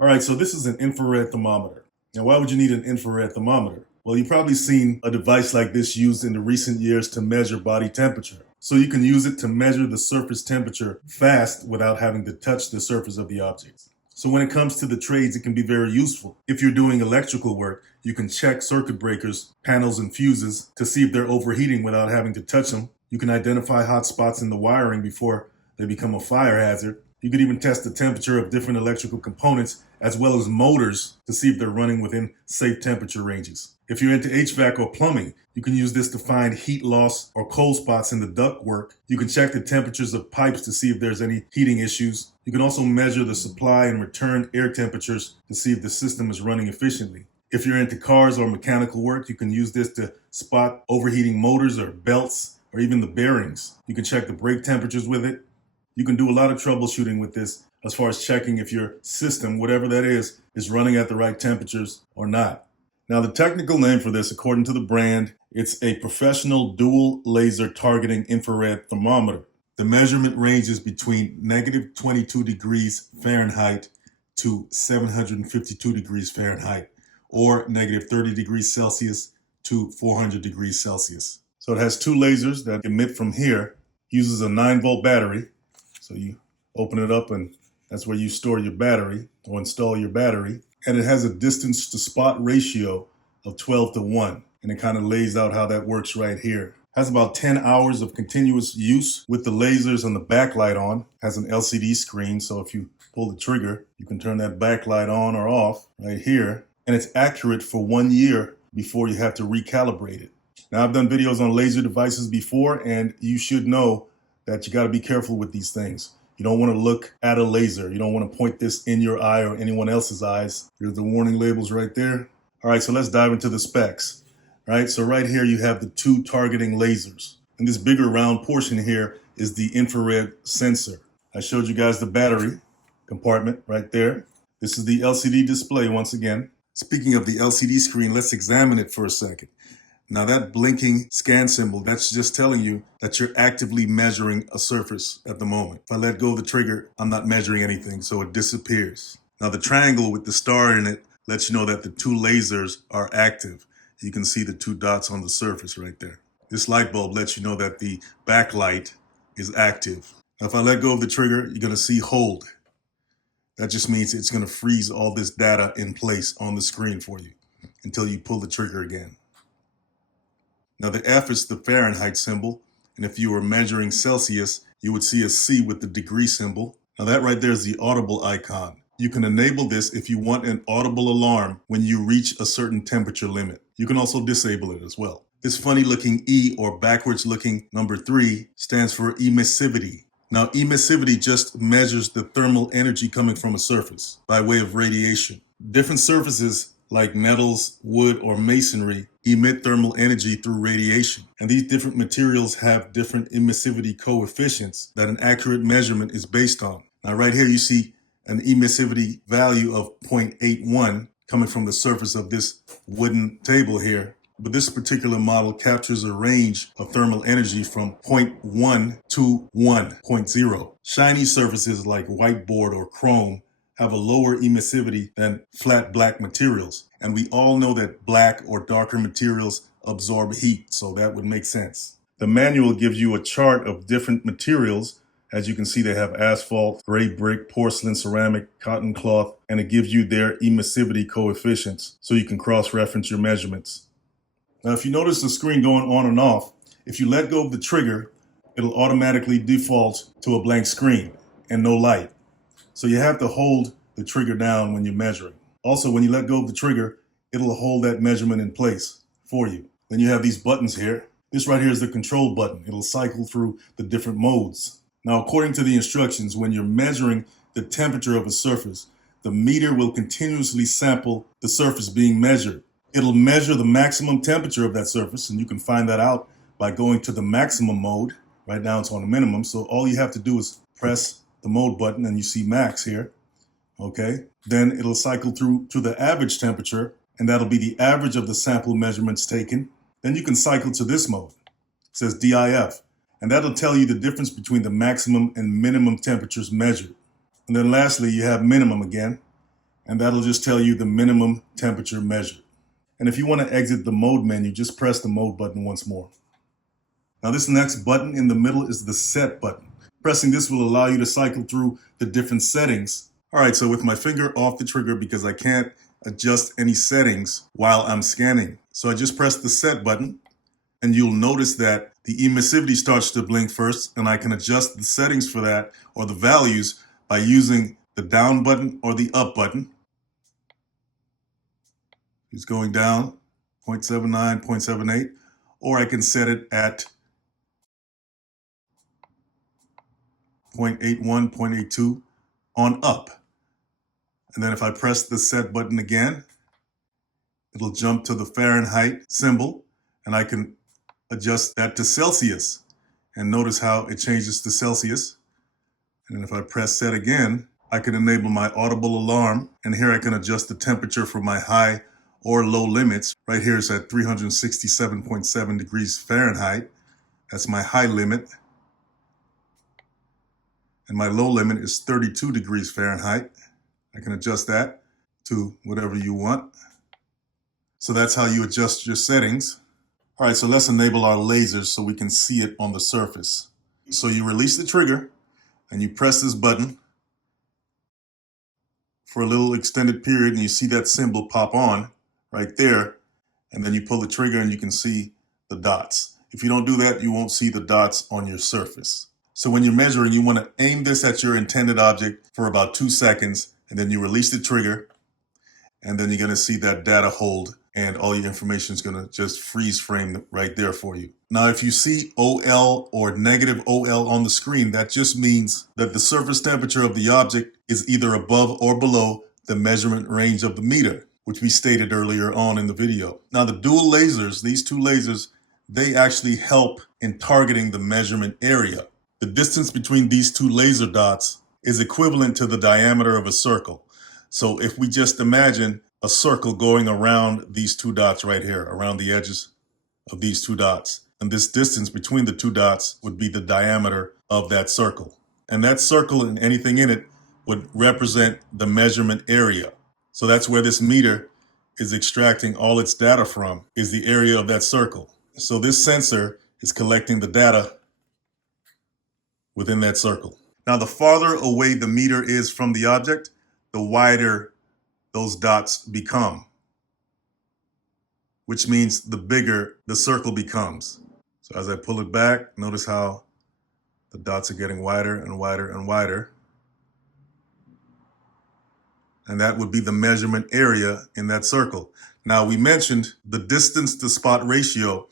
All right, so this is an infrared thermometer. Now, why would you need an infrared thermometer? Well, you've probably seen a device like this used in the recent years to measure body temperature. So you can use it to measure the surface temperature fast without having to touch the surface of the object. So when it comes to the trades, it can be very useful. If you're doing electrical work, you can check circuit breakers, panels, and fuses to see if they're overheating without having to touch them. You can identify hot spots in the wiring before they become a fire hazard. You could even test the temperature of different electrical components as well as motors to see if they're running within safe temperature ranges. If you're into HVAC or plumbing, you can use this to find heat loss or cold spots in the ductwork. You can check the temperatures of pipes to see if there's any heating issues. You can also measure the supply and return air temperatures to see if the system is running efficiently. If you're into cars or mechanical work, you can use this to spot overheating motors or belts or even the bearings. You can check the brake temperatures with it. You can do a lot of troubleshooting with this as far as checking if your system, whatever that is running at the right temperatures or not. Now, the technical name for this, according to the brand, it's a professional dual laser targeting infrared thermometer. The measurement ranges between negative 22 degrees Fahrenheit to 752 degrees Fahrenheit, or negative 30 degrees Celsius to 400 degrees Celsius. So it has two lasers that emit from here, uses a 9-volt battery. So you open it up and that's where you store your battery or install your battery. And it has a distance to spot ratio of 12:1. And it kind of lays out how that works right here. Has about 10 hours of continuous use with the lasers and the backlight on. Has an LCD screen, so if you pull the trigger, you can turn that backlight on or off right here. And it's accurate for 1 year before you have to recalibrate it. Now, I've done videos on laser devices before, and you should know that you got to be careful with these things. You don't want to look at a laser. You don't want to point this in your eye or anyone else's eyes. There's the warning labels right there. All right, so let's dive into the specs. All right, so right here you have the two targeting lasers. And this bigger round portion here is the infrared sensor. I showed you guys the battery compartment right there. This is the LCD display once again. Speaking of the LCD screen, let's examine it for a second. Now that blinking scan symbol, that's just telling you that you're actively measuring a surface at the moment. If I let go of the trigger, I'm not measuring anything, so it disappears. Now the triangle with the star in it lets you know that the two lasers are active. You can see the two dots on the surface right there. This light bulb lets you know that the backlight is active. Now if I let go of the trigger, you're gonna see hold. That just means it's gonna freeze all this data in place on the screen for you until you pull the trigger again. Now the F is the Fahrenheit symbol, and if you were measuring Celsius, you would see a C with the degree symbol. Now that right there is the audible icon. You can enable this if you want an audible alarm when you reach a certain temperature limit. You can also disable it as well. This funny looking E, or backwards looking number 3, stands for emissivity. Now emissivity just measures the thermal energy coming from a surface by way of radiation. Different surfaces like metals, wood, or masonry emit thermal energy through radiation. And these different materials have different emissivity coefficients that an accurate measurement is based on. Now right here you see an emissivity value of 0.81 coming from the surface of this wooden table here. But this particular model captures a range of thermal energy from 0.1 to 1.0. Shiny surfaces like whiteboard or chrome have a lower emissivity than flat black materials. And we all know that black or darker materials absorb heat, so that would make sense. The manual gives you a chart of different materials. As you can see, they have asphalt, gray brick, porcelain, ceramic, cotton cloth, and it gives you their emissivity coefficients so you can cross-reference your measurements. Now, if you notice the screen going on and off, if you let go of the trigger, it'll automatically default to a blank screen and no light. So you have to hold the trigger down when you're measuring. Also, when you let go of the trigger, it'll hold that measurement in place for you. Then you have these buttons here. This right here is the control button. It'll cycle through the different modes. Now, according to the instructions, when you're measuring the temperature of a surface, the meter will continuously sample the surface being measured. It'll measure the maximum temperature of that surface, and you can find that out by going to the maximum mode. Right now it's on the minimum, so all you have to do is press the mode button and you see max here, okay? Then it'll cycle through to the average temperature, and that'll be the average of the sample measurements taken. Then you can cycle to this mode. It says DIF, and that'll tell you the difference between the maximum and minimum temperatures measured. And then lastly, you have minimum again, and that'll just tell you the minimum temperature measured. And if you want to exit the mode menu, just press the mode button once more. Now this next button in the middle is the set button. Pressing this will allow you to cycle through the different settings. All right, so with my finger off the trigger, because I can't adjust any settings while I'm scanning, so I just press the set button, and you'll notice that the emissivity starts to blink first, and I can adjust the settings for that or the values by using the down button or the up button. It's going down 0.79, 0.78, or I can set it at 0.81, 0.82 on up. And then if I press the set button again, it'll jump to the Fahrenheit symbol, and I can adjust that to Celsius. And notice how it changes to Celsius. And then if I press set again, I can enable my audible alarm. And here I can adjust the temperature for my high or low limits. Right here is at 367.7 degrees Fahrenheit. That's my high limit. And my low limit is 32 degrees Fahrenheit. I can adjust that to whatever you want. So that's how you adjust your settings. All right, so let's enable our lasers so we can see it on the surface. So you release the trigger and you press this button for a little extended period, and you see that symbol pop on right there. And then you pull the trigger and you can see the dots. If you don't do that, you won't see the dots on your surface. So when you're measuring, you want to aim this at your intended object for about 2 seconds, and then you release the trigger, and then you're going to see that data hold, and all your information is going to just freeze frame right there for you. Now, if you see OL or negative OL on the screen, that just means that the surface temperature of the object is either above or below the measurement range of the meter, which we stated earlier on in the video. Now, the dual lasers, these two lasers, they actually help in targeting the measurement area. The distance between these two laser dots is equivalent to the diameter of a circle. So if we just imagine a circle going around these two dots right here, around the edges of these two dots, and this distance between the two dots would be the diameter of that circle. And that circle and anything in it would represent the measurement area. So that's where this meter is extracting all its data from, is the area of that circle. So this sensor is collecting the data within that circle. Now, the farther away the meter is from the object, the wider those dots become, which means the bigger the circle becomes. So as I pull it back, notice how the dots are getting wider and wider and wider. And that would be the measurement area in that circle. Now, we mentioned the distance to spot ratio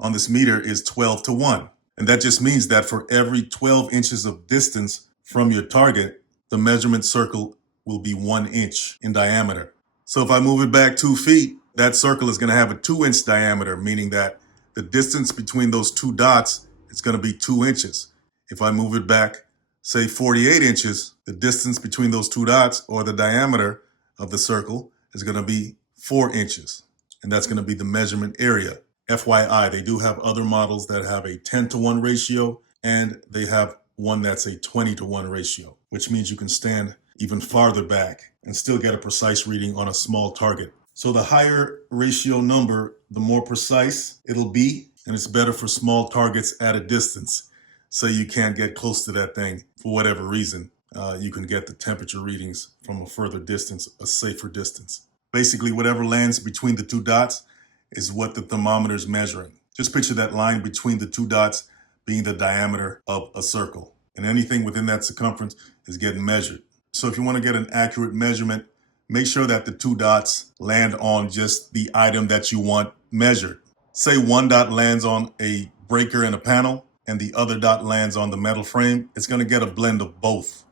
on this meter is 12:1. And that just means that for every 12 inches of distance from your target, the measurement circle will be 1 inch in diameter. So if I move it back 2 feet, that circle is going to have a 2-inch diameter, meaning that the distance between those two dots is going to be 2 inches. If I move it back, say 48 inches, the distance between those two dots, or the diameter of the circle, is going to be 4 inches. And that's going to be the measurement area. FYI, they do have other models that have a 10:1 ratio, and they have one that's a 20:1 ratio, which means you can stand even farther back and still get a precise reading on a small target. So the higher ratio number, the more precise it'll be, and it's better for small targets at a distance. So you can't get close to that thing for whatever reason. You can get the temperature readings from a further distance, a safer distance. Basically, whatever lands between the two dots is what the thermometer is measuring. Just picture that line between the two dots being the diameter of a circle. And anything within that circumference is getting measured. So if you want to get an accurate measurement, make sure that the two dots land on just the item that you want measured. Say one dot lands on a breaker and a panel, and the other dot lands on the metal frame. It's going to get a blend of both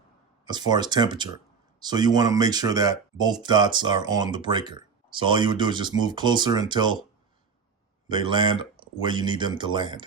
as far as temperature. So you want to make sure that both dots are on the breaker. So all you would do is just move closer until they land where you need them to land.